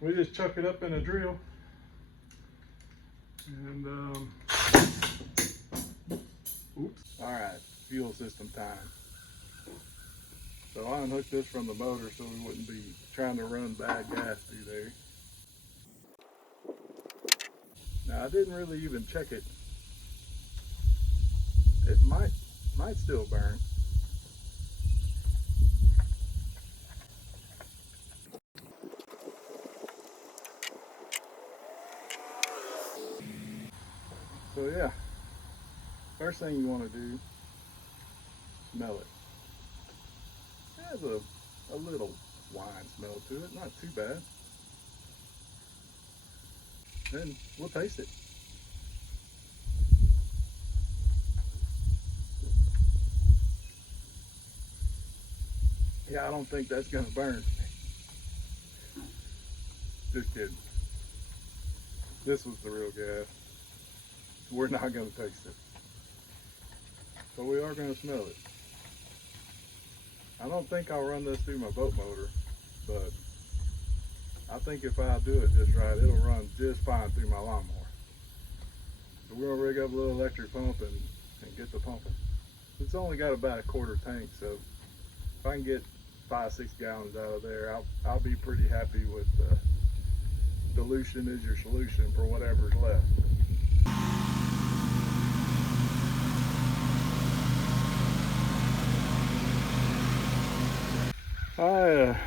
We just chuck it up in a drill and oops. All right, fuel system time. So I unhooked this from the motor so we wouldn't be trying to run bad gas through there. Now I didn't really even check it. It might still burn. So yeah, first thing you want to do, smell it. It has a little wine smell to it, not too bad. Then we'll taste it. Yeah, I don't think that's gonna burn. Just kidding. This was the real gas. We're not gonna taste it. But we are gonna smell it. I don't think I'll run this through my boat motor, but I think if I do it just right, it'll run just fine through my lawnmower. So we're gonna rig up a little electric pump and get the pumping. It's only got about a quarter tank, so if I can get 5-6 gallons out of there, I'll be pretty happy with dilution is your solution for whatever's left.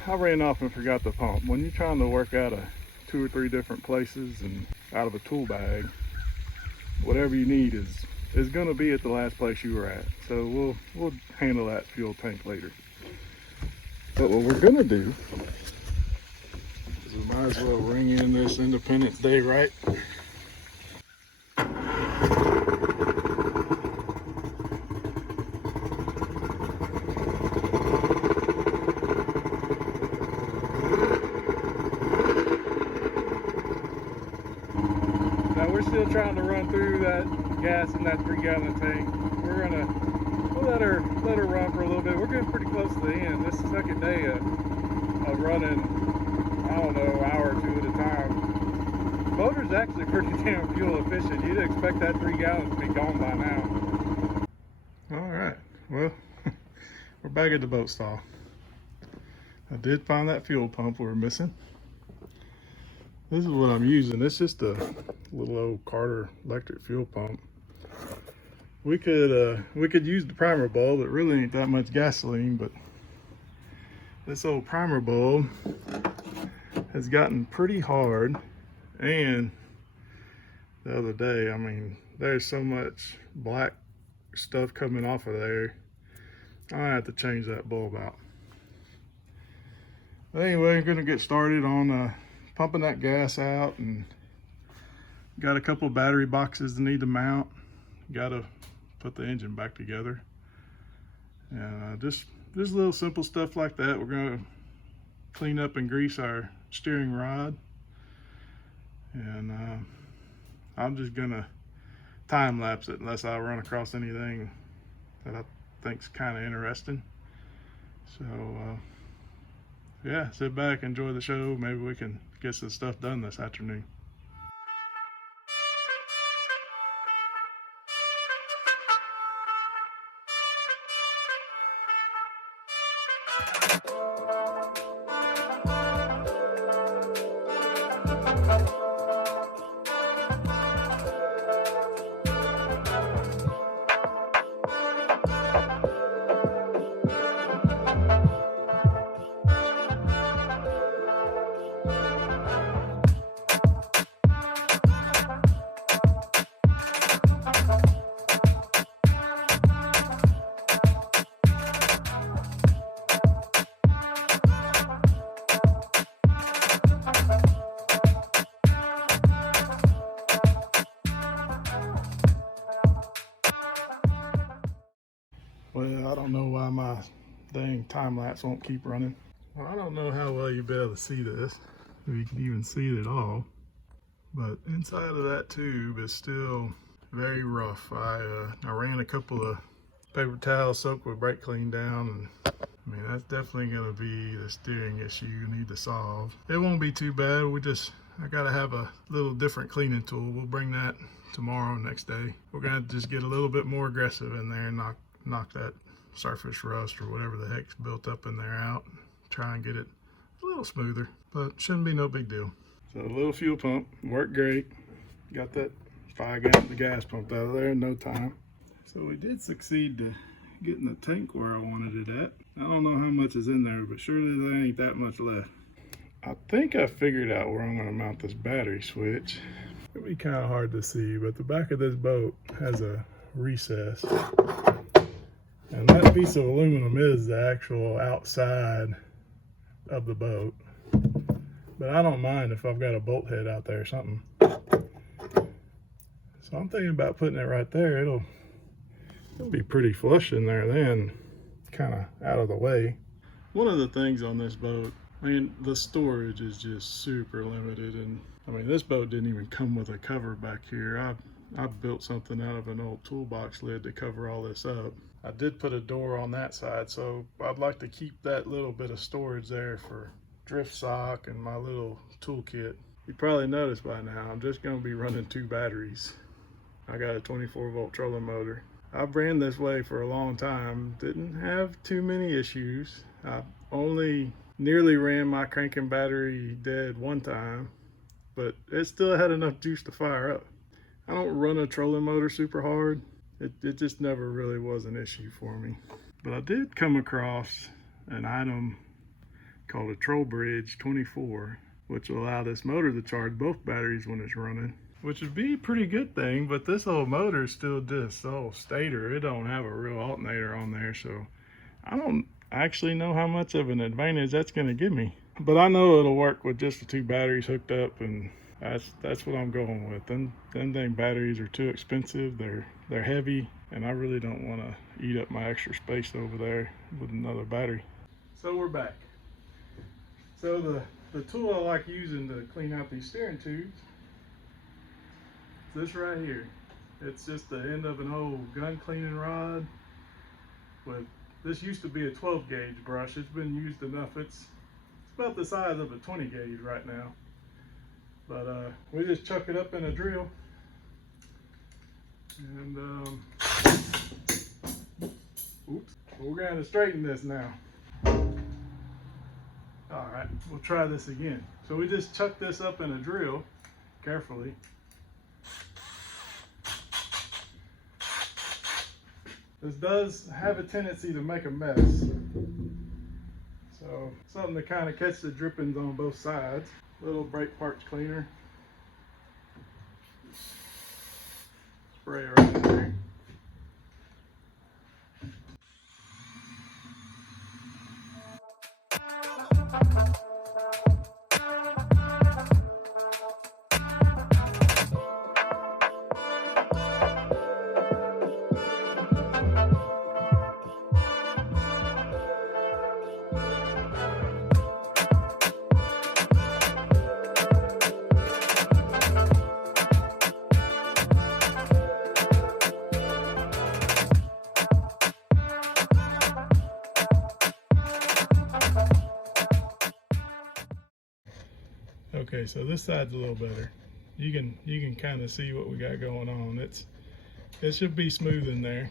I ran off and forgot the pump. When you're trying to work out of 2 or 3 different places and out of a tool bag, whatever you need is going to be at the last place you were at. So we'll handle that fuel tank later. But what we're going to do is we might as well ring in this Independence Day, right? Now we're still trying to run through that gas in that 3-gallon tank. We'll let her run for a little bit. We're getting pretty close to the end. This is the second day of running, I don't know, an hour or 2 at a time. The motor's actually pretty damn fuel efficient. You'd expect that 3 gallons to be gone by now. All right, well, we're back at the boat stall. I did find that fuel pump we were missing. This is what I'm using. It's just a little old Carter electric fuel pump. We could use the primer bulb. It really ain't that much gasoline, but this old primer bulb has gotten pretty hard. And the other day, I mean, there's so much black stuff coming off of there. I have to change that bulb out. But anyway, I'm gonna get started on pumping that gas out, and got a couple of battery boxes that need to mount. Got to put the engine back together, and just little simple stuff like that. We're gonna clean up and grease our steering rod, and I'm just gonna time lapse it unless I run across anything that I think's kind of interesting. So yeah, sit back, enjoy the show. Maybe we can get some stuff done this afternoon. Well, I don't know why my dang time lapse won't keep running. Well, I don't know how well you'll be able to see this, if you can even see it at all. But inside of that tube is still very rough. I ran a couple of paper towels soaked with brake clean down and I mean, that's definitely gonna be the steering issue you need to solve. It won't be too bad. I gotta have a little different cleaning tool. We'll bring that tomorrow, next day. We're gonna just get a little bit more aggressive in there and knock that surface rust or whatever the heck's built up in there out. Try and get it a little smoother, but shouldn't be no big deal. So a little fuel pump worked great. Got that 5 gallon of gas pumped out of there in no time. So we did succeed to getting the tank where I wanted it at. I don't know how much is in there, but surely there ain't that much left. I think I figured out where I'm gonna mount this battery switch. It'll be kind of hard to see, but the back of this boat has a recess. And that piece of aluminum is the actual outside of the boat. But I don't mind if I've got a bolt head out there or something. So I'm thinking about putting it right there. It'll be pretty flush in there then, kind of out of the way. One of the things on this boat, I mean, the storage is just super limited. And I mean, this boat didn't even come with a cover back here. I built something out of an old toolbox lid to cover all this up. I did put a door on that side, so I'd like to keep that little bit of storage there for drift sock and my little toolkit. You probably noticed by now, I'm just gonna be running 2 batteries. I got a 24-volt trolling motor. I've ran this way for a long time, didn't have too many issues. I only nearly ran my cranking battery dead one time, but it still had enough juice to fire up. I don't run a trolling motor super hard. It just never really was an issue for me. But I did come across an item called a Troll Bridge 24, which will allow this motor to charge both batteries when it's running, which would be a pretty good thing. But this old motor is still just old stator. It don't have a real alternator on there, so I don't actually know how much of an advantage that's going to give me. But I know it'll work with just the 2 batteries hooked up, and that's what I'm going with. Them dang batteries are too expensive. They're heavy, and I really don't want to eat up my extra space over there with another battery. So we're back. So the tool I like using to clean out these steering tubes is this right here. It's just the end of an old gun cleaning rod. This used to be a 12 gauge brush. It's been used enough. It's about the size of a 20 gauge right now. But we just chuck it up in a drill. And oops, we're going to straighten this now. All right, we'll try this again. So we just chuck this up in a drill carefully. This does have a tendency to make a mess. So something to kind of catch the drippings on both sides. Little brake parts cleaner. Spray it right there. Okay, so this side's a little better. You can kind of see what we got going on. It should be smooth in there,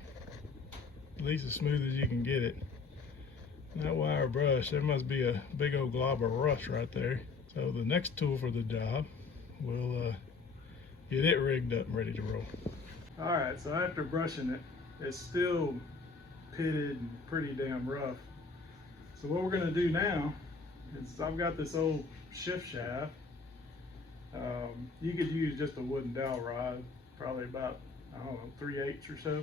at least as smooth as you can get it. That wire brush, there must be a big old glob of rust right there. So the next tool for the job, we'll get it rigged up and ready to roll. All right, so after brushing it, it's still pitted and pretty damn rough. So what we're gonna do now is, I've got this old shift shaft. You could use just a wooden dowel rod, probably about, I don't know, 3/8 or so.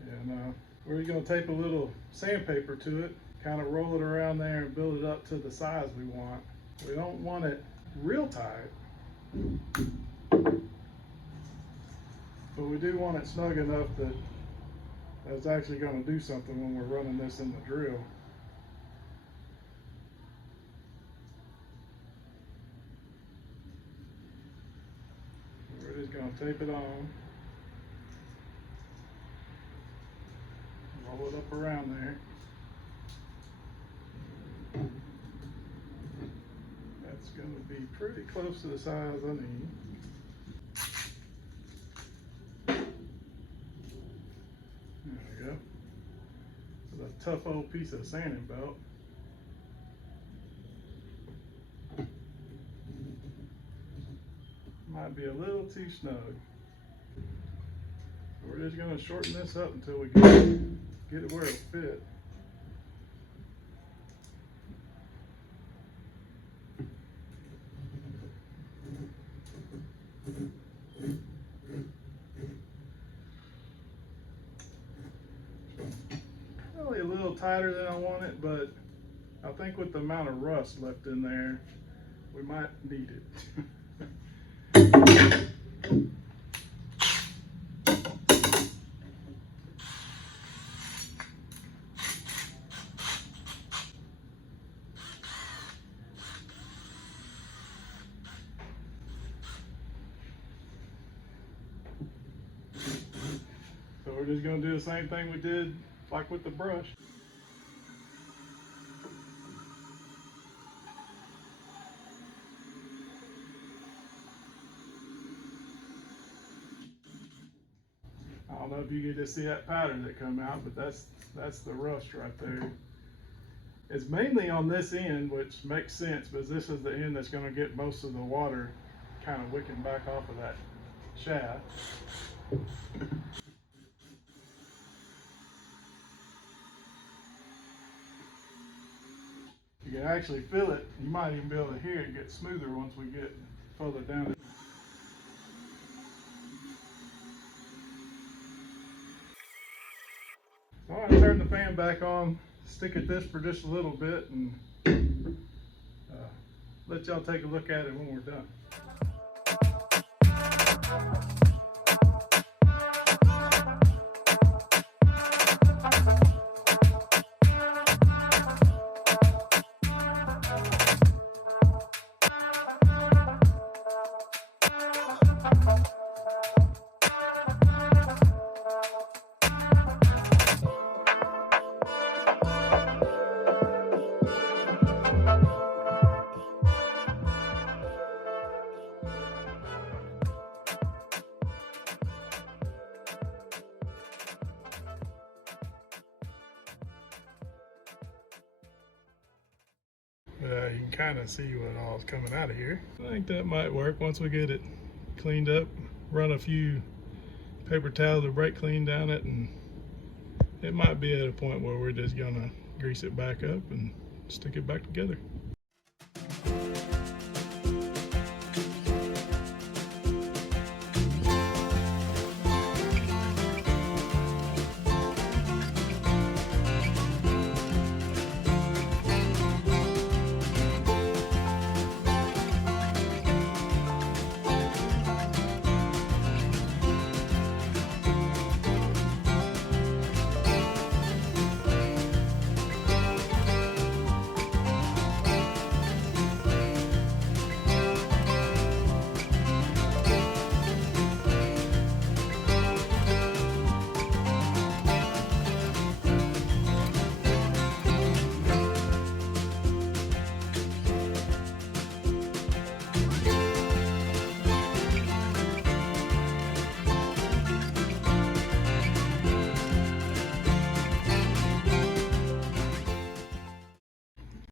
And we're gonna tape a little sandpaper to it, kind of roll it around there and build it up to the size we want. We don't want it real tight, but we do want it snug enough that it's actually gonna do something when we're running this in the drill. We're just gonna tape it on, roll it up around there. be pretty close to the size I need. There we go. With a tough old piece of sanding belt. Might be a little too snug. We're just going to shorten this up until we get it where it fit. Probably a little tighter than I want it, but I think with the amount of rust left in there, we might need it. So we're just going to do the same thing we did like with the brush. I don't know if you can just see that pattern that come out, but that's the rust right there. It's mainly on this end, which makes sense, because this is the end that's going to get most of the water kind of wicking back off of that shaft. You can actually feel it. You might even be able to hear it get smoother once we get further down. So I'm going to turn the fan back on, stick at this for just a little bit, and let y'all take a look at it when we're done. You can kind of see what all is coming out of here. I think that might work once we get it cleaned up. Run a few paper towels or brake clean down it, and it might be at a point where we're just gonna grease it back up and stick it back together.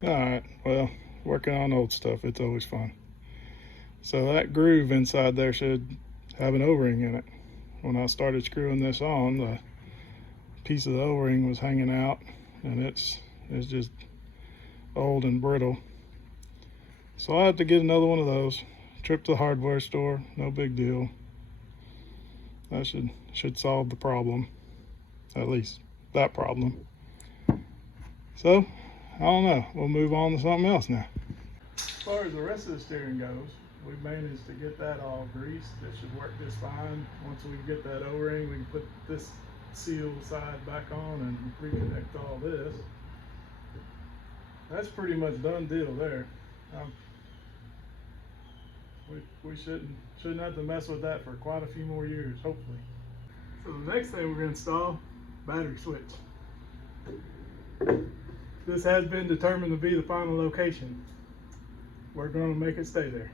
Alright, well, working on old stuff, it's always fun. So that groove inside there should have an O-ring in it. When I started screwing this on, the piece of the O-ring was hanging out, and it's just old and brittle. So I have to get another one of those. Trip to the hardware store, no big deal. That should solve the problem, at least that problem. So I don't know, we'll move on to something else now. As far as the rest of the steering goes, we managed to get that all greased. It should work just fine. Once we get that O-ring, we can put this seal side back on and reconnect all this. That's pretty much done deal there. We shouldn't have to mess with that for quite a few more years, hopefully. So the next thing we're going to install, battery switch. This has been determined to be the final location. we're gonna make it stay there.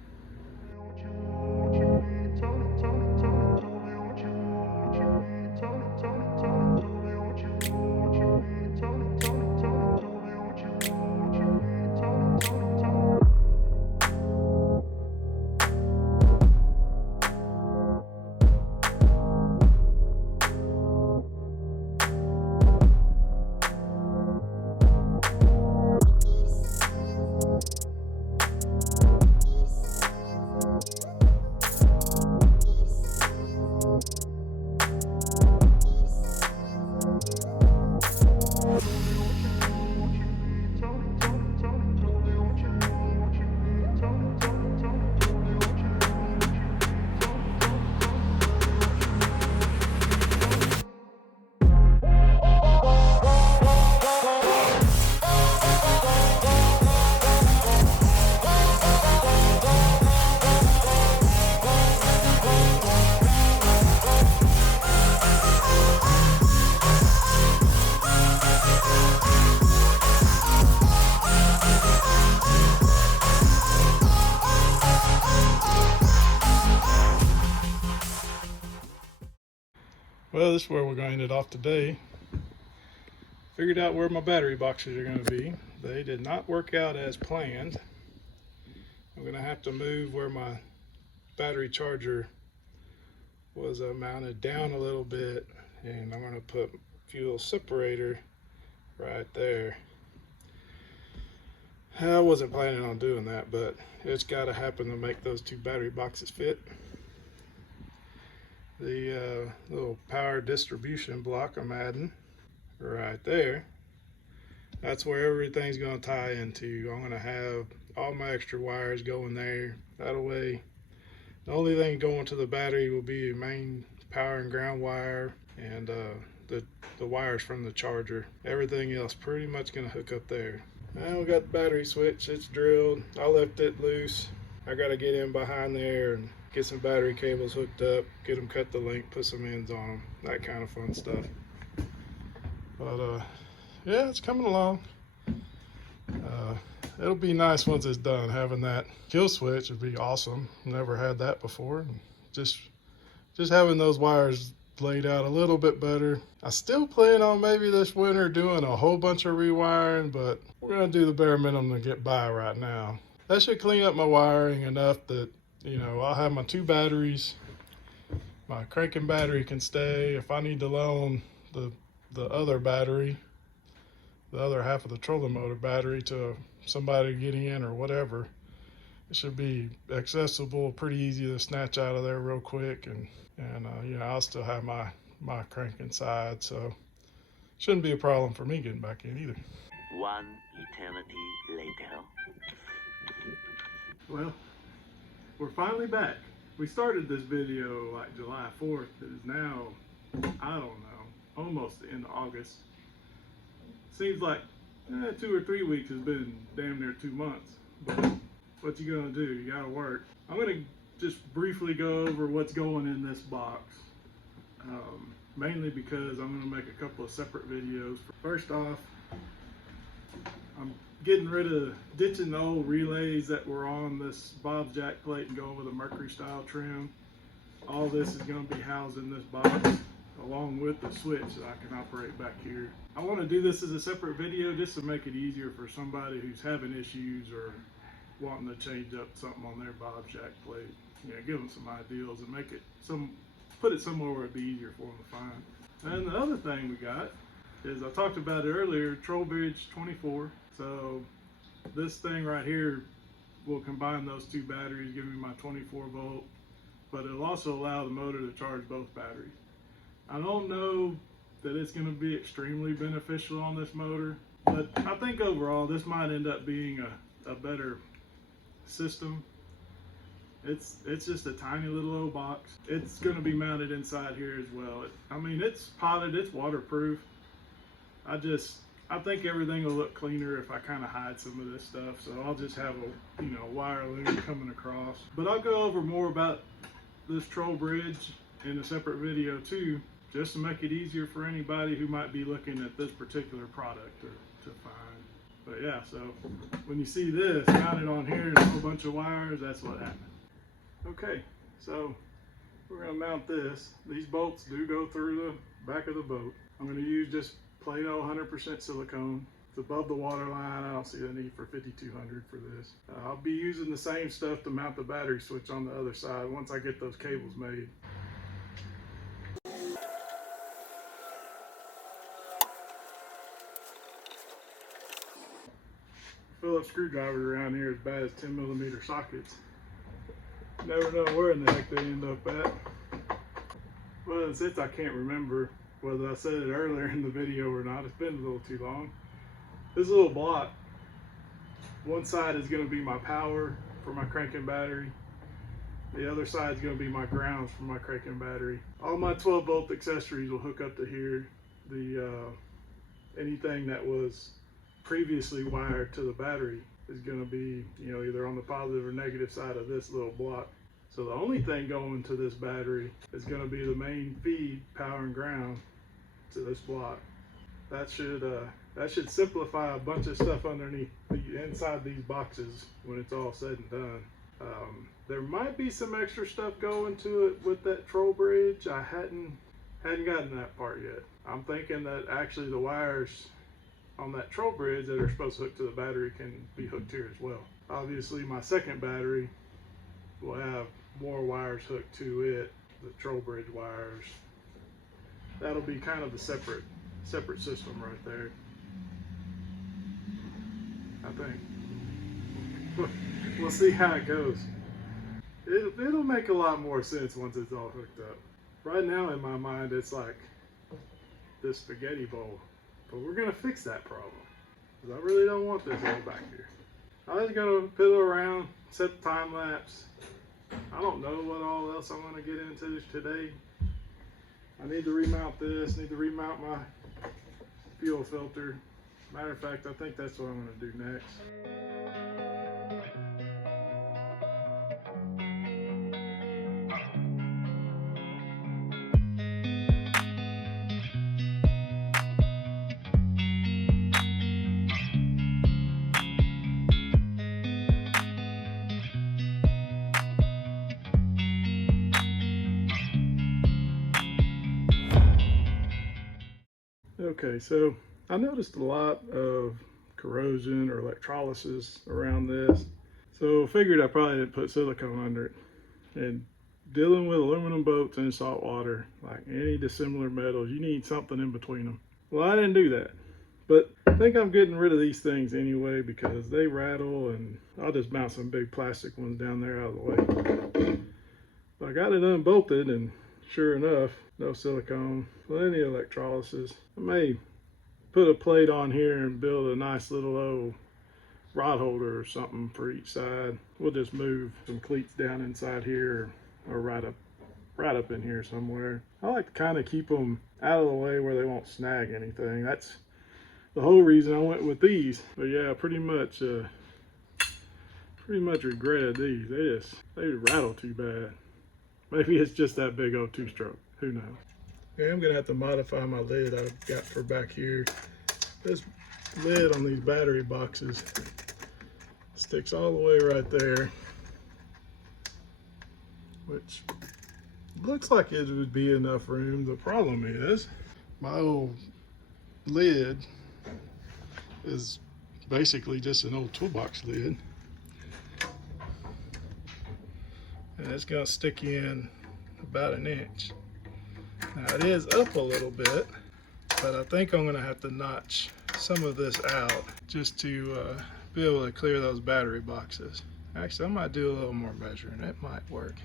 Well, this is where we're going to end it off today. Figured out where my battery boxes are going to be. They did not work out as planned. I'm going to have to move where my battery charger was mounted down a little bit, and I'm going to put fuel separator right there. I wasn't planning on doing that, but it's got to happen to make those two battery boxes fit. The little power distribution block I'm adding right there, that's where everything's going to tie into. I'm going to have all my extra wires going there. That way the only thing going to the battery will be a main power and ground wire and the wires from the charger. Everything else pretty much going to hook up there. Now we got the battery switch, it's drilled. I left it loose. I got to get in behind there and get some battery cables hooked up, get them cut the length, put some ends on them, that kind of fun stuff. But yeah, it's coming along. It'll be nice once it's done. Having that kill switch would be awesome. Never had that before. And just having those wires laid out a little bit better. I still plan on maybe this winter doing a whole bunch of rewiring, but we're gonna do the bare minimum to get by right now. That should clean up my wiring enough that, you know, I'll have my two batteries. My cranking battery can stay. If I need to loan the other battery, the other half of the trolling motor battery to somebody getting in or whatever, it should be accessible, pretty easy to snatch out of there real quick, and you know, I'll still have my cranking side, so shouldn't be a problem for me getting back in either. One eternity later. Well, we're finally back. We started this video like July 4th. It is now, I don't know, almost the end of August. Seems like 2 or 3 weeks has been damn near 2 months. But what you gonna do? You gotta work. I'm gonna just briefly go over what's going in this box. Mainly because I'm gonna make a couple of separate videos. First off, I'm getting rid of, ditching the old relays that were on this Bob's jack plate and going with a Mercury style trim. All this is going to be housed in this box along with the switch that I can operate back here. I want to do this as a separate video just to make it easier for somebody who's having issues or wanting to change up something on their Bob's jack plate. You know, give them some ideals and make it put it somewhere where it'd be easier for them to find. And the other thing we got is, I talked about it earlier, Troll Bridge 24. So this thing right here will combine those two batteries, give me my 24 volt, but it'll also allow the motor to charge both batteries. I don't know that it's going to be extremely beneficial on this motor, but I think overall this might end up being a better system. It's just a tiny little old box. It's going to be mounted inside here as well. I mean, it's potted, it's waterproof. I think everything will look cleaner if I kind of hide some of this stuff. So I'll just have a, you know, wire loom coming across. But I'll go over more about this Troll Bridge in a separate video too, just to make it easier for anybody who might be looking at this particular product to find. But yeah, so when you see this mounted on here and a whole bunch of wires, that's what happened. Okay, so we're gonna mount this. These bolts do go through the back of the boat. I'm gonna use just plain old 100% silicone. It's above the water line. I don't see the need for 5200 for this. I'll be using the same stuff to mount the battery switch on the other side once I get those cables made. Phillips screwdrivers around here as bad as 10mm sockets. Never know where in the heck they end up at. Well, since I can't remember whether I said it earlier in the video or not, it's been a little too long. This little block, one side is going to be my power for my cranking battery. The other side is going to be my grounds for my cranking battery. All my 12-volt accessories will hook up to here. Anything that was previously wired to the battery is going to be, either on the positive or negative side of this little block. So the only thing going to this battery is going to be the main feed, power and ground to this block. That should simplify a bunch of stuff underneath inside these boxes when it's all said and done. There might be some extra stuff going to it with that troll bridge. I hadn't gotten that part yet. I'm thinking that actually the wires on that troll bridge that are supposed to hook to the battery can be hooked here as well. Obviously my second battery will have more wires hooked to it, the troll bridge wires. That'll be kind of a separate system right there, I think. We'll see how it goes. It'll make a lot more sense once it's all hooked up. Right now in my mind it's like this spaghetti bowl. But we're gonna fix that problem, because I really don't want this all back here. I was gonna fiddle around, set the time lapse. I don't know what all else I'm gonna get into today. I need to remount this, need to remount my fuel filter. Matter of fact, I think that's what I'm gonna do next. Okay, so I noticed a lot of corrosion or electrolysis around this. So figured I probably didn't put silicone under it. And dealing with aluminum boats in salt water, like any dissimilar metals, you need something in between them. Well, I didn't do that. But I think I'm getting rid of these things anyway because they rattle, and I'll just mount some big plastic ones down there out of the way. But I got it unbolted, and sure enough, no silicone, plenty of electrolysis. I may put a plate on here and build a nice little old rod holder or something for each side. We'll just move some cleats down inside here or right up in here somewhere. I like to kind of keep them out of the way where they won't snag anything. That's the whole reason I went with these. But yeah, pretty much regretted these. They rattle too bad. Maybe it's just that big old two-stroke. Who knows? Yeah, I'm gonna have to modify my lid I've got for back here. This lid on these battery boxes sticks all the way right there, which looks like it would be enough room. The problem is my old lid is basically just an old toolbox lid, and it's gonna stick in about an inch. Now it is up a little bit, but I think I'm gonna have to notch some of this out just to be able to clear those battery boxes. Actually, I might do a little more measuring. It might work.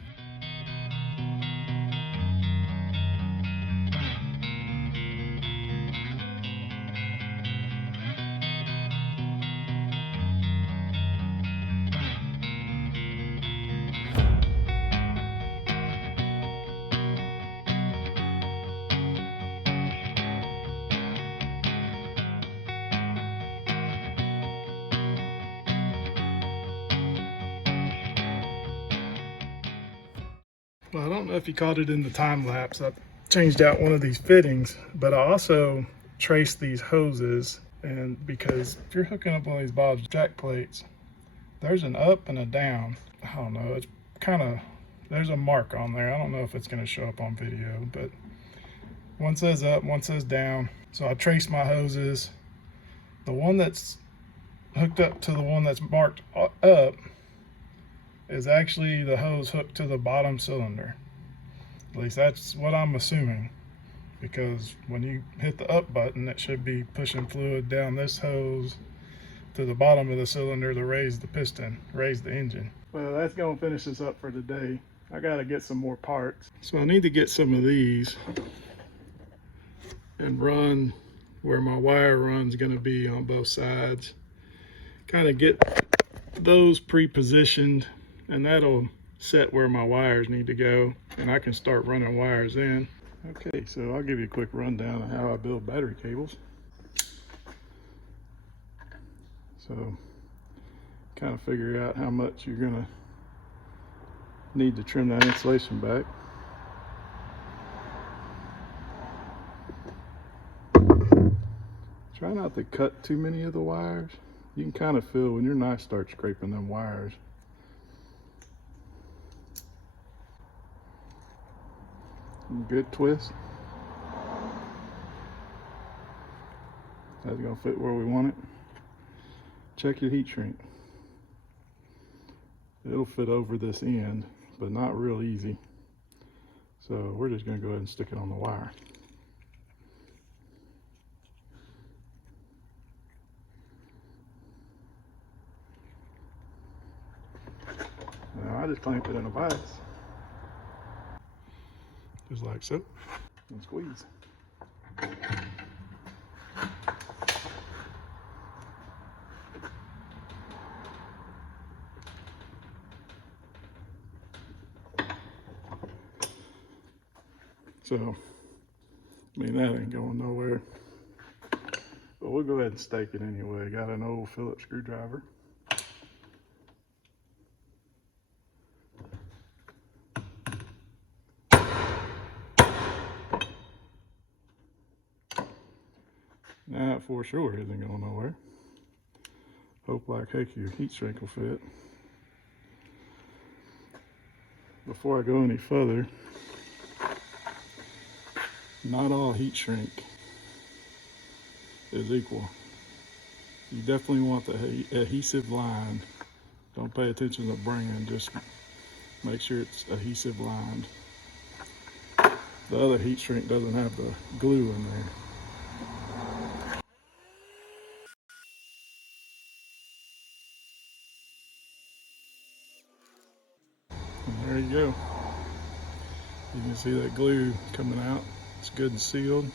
Well, I don't know if you caught it in the time lapse. I changed out one of these fittings, but I also traced these hoses And because if you're hooking up one of these Bob's jack plates, there's an up and a down. I don't know, it's kind of, there's a mark on there. I don't know if it's going to show up on video, but one says up, one says down. So I traced my hoses. The one that's hooked up to the one that's marked up is actually the hose hooked to the bottom cylinder. At least that's what I'm assuming, because when you hit the up button, it should be pushing fluid down this hose to the bottom of the cylinder to raise the piston, raise the engine. Well, that's gonna finish this up for today. I gotta get some more parts. So I need to get some of these and run where my wire run's gonna be on both sides. Kind of get those pre-positioned, and that'll set where my wires need to go, and I can start running wires in. Okay, so I'll give you a quick rundown of how I build battery cables. So kind of figure out how much you're gonna need to trim that insulation back. Try not to cut too many of the wires. You can kind of feel when your knife starts scraping them wires. Good twist. That's gonna fit where we want it. Check your heat shrink. It'll fit over this end, but not real easy. So we're just gonna go ahead and stick it on the wire. Now I just clamped it in a vise. Just like so, and squeeze. So, I mean, that ain't going nowhere. But we'll go ahead and stake it anyway. Got an old Phillips screwdriver. That for sure isn't going nowhere. Hope like heck your heat shrink will fit. Before I go any further, not all heat shrink is equal. You definitely want the adhesive lined. Don't pay attention to the brand, just make sure it's adhesive lined. The other heat shrink doesn't have the glue in there. And there you go. You can see that glue coming out. It's good and sealed.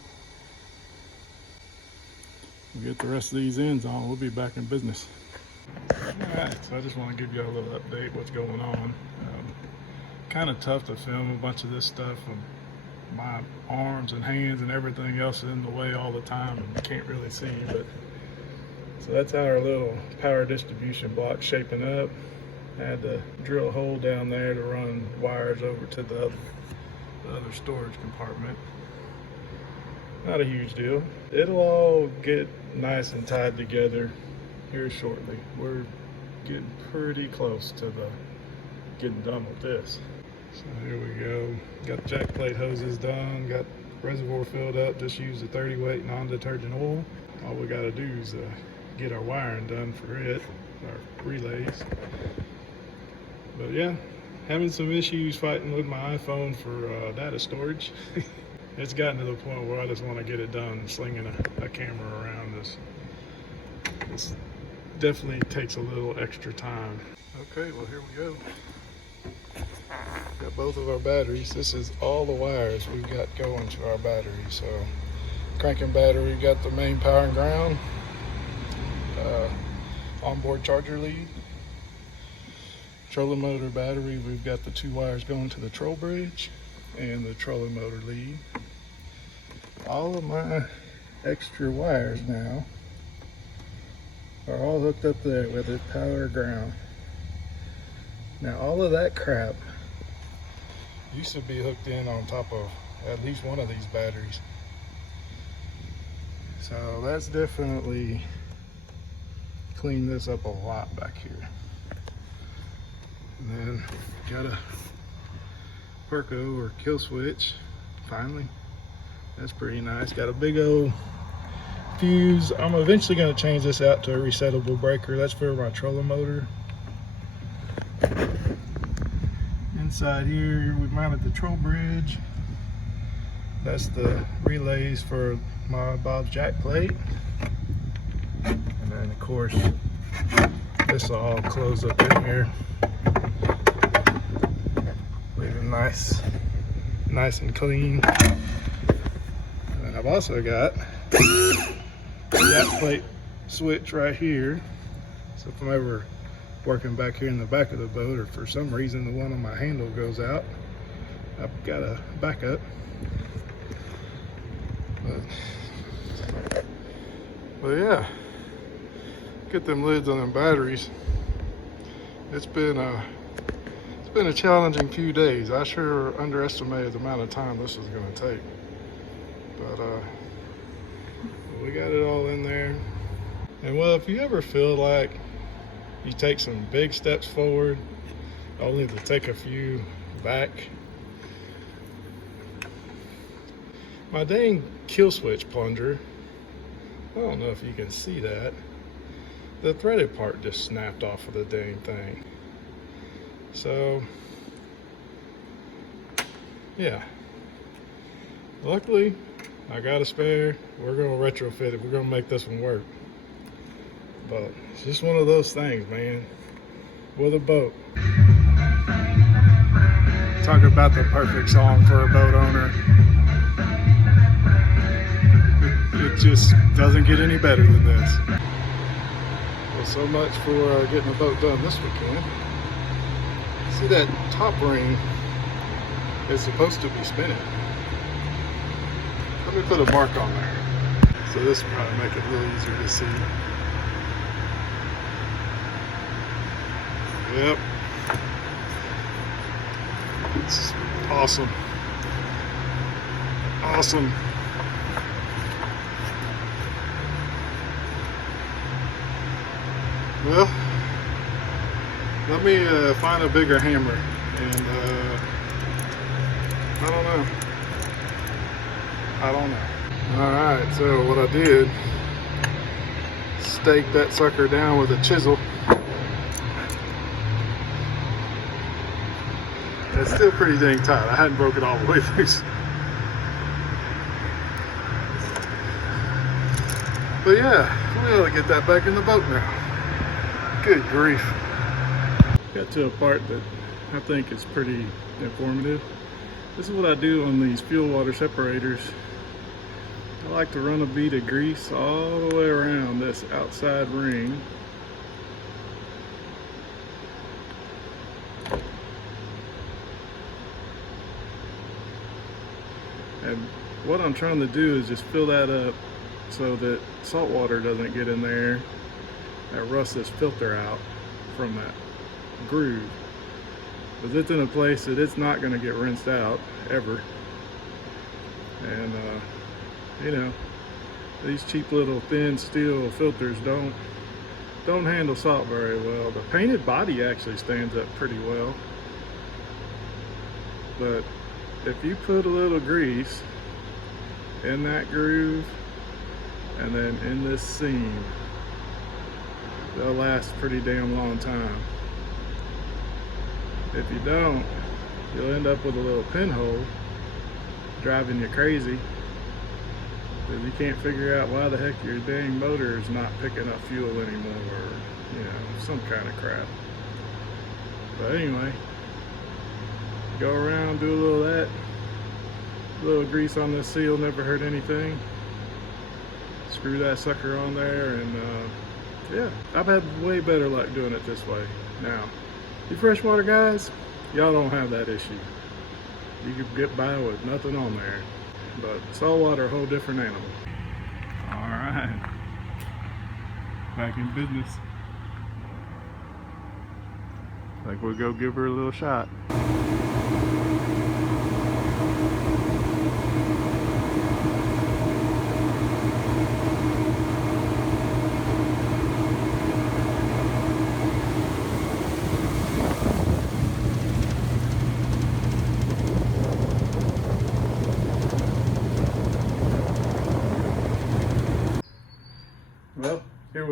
We'll get the rest of these ends on. We'll be back in business. Alright, so I just want to give you a little update what's going on. Kind of tough to film a bunch of this stuff. My arms and hands and everything else is in the way all the time, and you can't really see. But so that's how our little power distribution block's shaping up. I had to drill a hole down there to run wires over to the other storage compartment. Not a huge deal. It'll all get nice and tied together here shortly. We're getting pretty close to getting done with this. So here we go. Got the jack plate hoses done, got reservoir filled up, just use the 30 weight non-detergent oil. All we gotta do is get our wiring done for it, our relays. But yeah, having some issues fighting with my iPhone for data storage. It's gotten to the point where I just want to get it done. Slinging a camera around this definitely takes a little extra time. Okay, well here we go. Got both of our batteries. This is all the wires we've got going to our battery. So cranking battery, got the main power and ground, onboard charger lead. Trolling motor battery, we've got the 2 wires going to the troll bridge and the trolling motor lead. All of my extra wires now are all hooked up there with the power ground. Now all of that crap used to be hooked in on top of at least one of these batteries. So that's definitely cleaned this up a lot back here. And then got a Perco or kill switch, finally. That's pretty nice. Got a big old fuse. I'm eventually going to change this out to a resettable breaker. That's for my trolling motor. Inside here we mounted the troll bridge. That's the relays for my Bob's jack plate. And then of course this will all close up in here. Leave it nice and clean. And then I've also got a jack plate switch right here. So if I'm ever working back here in the back of the boat, or for some reason the one on my handle goes out, I've got a backup. But yeah, get them lids on them batteries. It's been a challenging few days. I sure underestimated the amount of time this was going to take. But we got it all in there. And well, if you ever feel like you take some big steps forward only to take a few back, my dang kill switch plunger, I don't know if you can see that, the threaded part just snapped off of the dang thing. So yeah, luckily I got a spare. We're gonna retrofit it. We're gonna make this one work. But it's just one of those things, man, with a boat. Talk about the perfect song for a boat owner. It just doesn't get any better than this. Well, so much for getting the boat done this weekend. See that top ring is supposed to be spinning. Let me put a mark on there. So this will probably make it a little easier to see. Yep. It's awesome. Awesome. Well, let me find a bigger hammer, and I don't know. All right, so what I did, stake that sucker down with a chisel. It's still pretty dang tight. I hadn't broke it all the way loose. But yeah, we ought to get that back in the boat now. Good grief. Got to a part that I think is pretty informative. This is what I do on these fuel water separators. I like to run a bead of grease all the way around this outside ring. And what I'm trying to do is just fill that up so that salt water doesn't get in there and rust this filter out from that groove. Because it's in a place that it's not going to get rinsed out ever. And you know, these cheap little thin steel filters don't handle salt very well. The painted body actually stands up pretty well. But if you put a little grease in that groove and then in this seam, they'll last a pretty damn long time. If you don't, you'll end up with a little pinhole driving you crazy because you can't figure out why the heck your dang motor is not picking up fuel anymore, or you know, some kind of crap. But anyway, go around, do a little of that. A little grease on this seal never hurt anything. Screw that sucker on there, and yeah, I've had way better luck doing it this way. Now, you freshwater guys, y'all don't have that issue. You could get by with nothing on there. But saltwater, a whole different animal. All right, back in business. I think we'll go give her a little shot.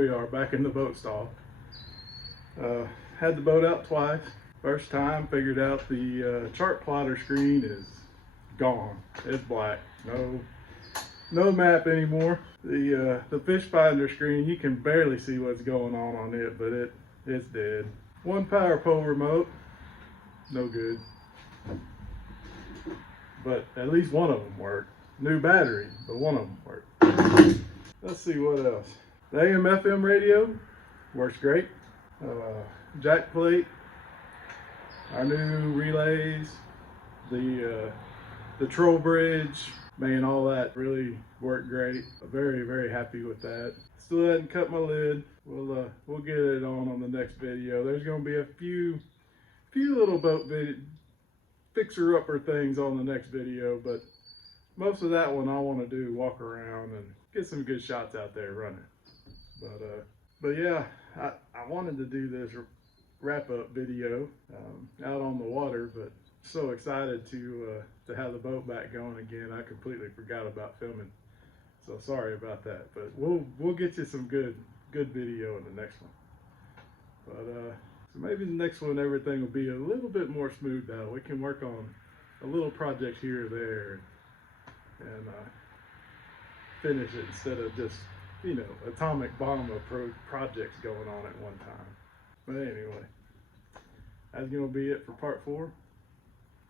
we are back in the boat stall. Had the boat out twice. First time, figured out the chart plotter screen is gone. It's black. No map anymore. The fish finder screen, you can barely see what's going on it, but it's dead. One power pole remote, no good. But at least one of them worked. New battery, but one of them worked. Let's see what else. The AM/FM radio works great. Jack plate, our new relays, the troll bridge, man, all that really worked great. Very, very happy with that. Still hadn't cut my lid. We'll get it on the next video. There's gonna be a few little boat fixer-upper things on the next video, but most of that one I want to do walk around and get some good shots out there running. But yeah, I wanted to do this wrap-up video out on the water, but so excited to have the boat back going again. I completely forgot about filming, so sorry about that. But we'll get you some good video in the next one. But so maybe the next one everything will be a little bit more smoothed out. We can work on a little project here or there and finish it instead of just, you know, atomic bomb approach projects going on at one time. But anyway, that's gonna be it for part 4.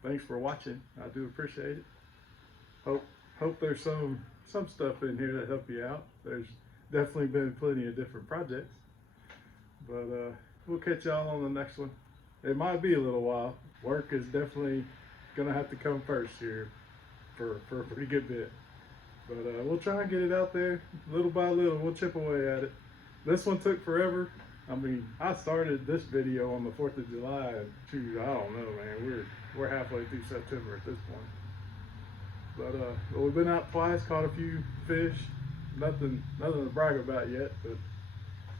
Thanks for watching. I do appreciate it. Hope there's some stuff in here that help you out. There's definitely been plenty of different projects, but we'll catch y'all on the next one. It might be a little while. Work is definitely gonna have to come first here for a pretty good bit. But we'll try and get it out there little by little. We'll chip away at it. This one took forever. I mean, I started this video on the 4th of July, and shoot, I don't know, man. We're halfway through September at this point. But we've been out twice, caught a few fish. Nothing to brag about yet, but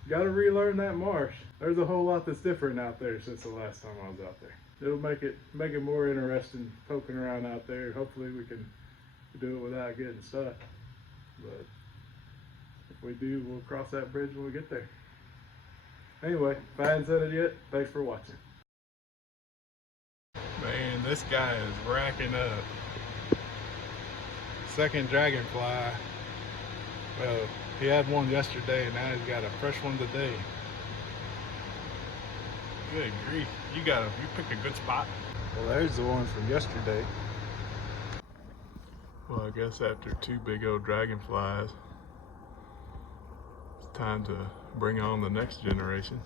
got to relearn that marsh. There's a whole lot that's different out there since the last time I was out there. It'll make it more interesting poking around out there. Hopefully we can do it without getting stuck. But if we do, we'll cross that bridge when we get there. Anyway, if I hadn't said it yet, thanks for watching. Man, this guy is racking up. Second dragonfly. Well, he had one yesterday and now he's got a fresh one today. Good grief. You picked a good spot. Well, there's the one from yesterday. Well, I guess after 2 big old dragonflies, it's time to bring on the next generation.